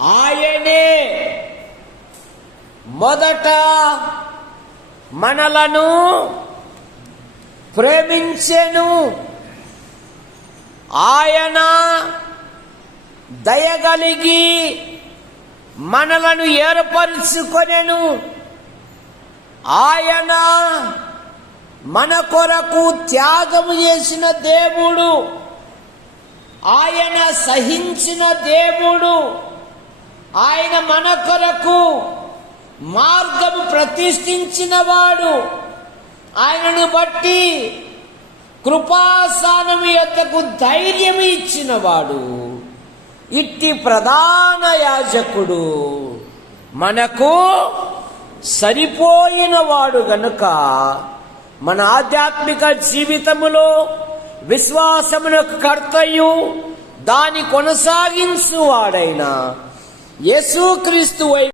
ఆయనే మొదట మనలను ప్రేమించెను. ఆయన దయగలిగి మనలను ఏర్పరుచుకొనెను. ఆయన మన కొరకు త్యాగము చేసిన దేవుడు. ఆయన సహించిన దేవుడు. ఆయన మన కొరకు మార్గము ప్రతిష్ఠించిన వాడు ఆయనను బట్టి కృపాసానం యొక్కకు ధైర్యం ఇచ్చినవాడు. ఇట్టి ప్రధాన యాజకుడు మనకు సరిపోయిన వాడు గనుక మన ఆధ్యాత్మిక జీవితములో విశ్వాసమునకు కర్తయు దాని కొనసాగించు இயேசு கிறிஸ்துவை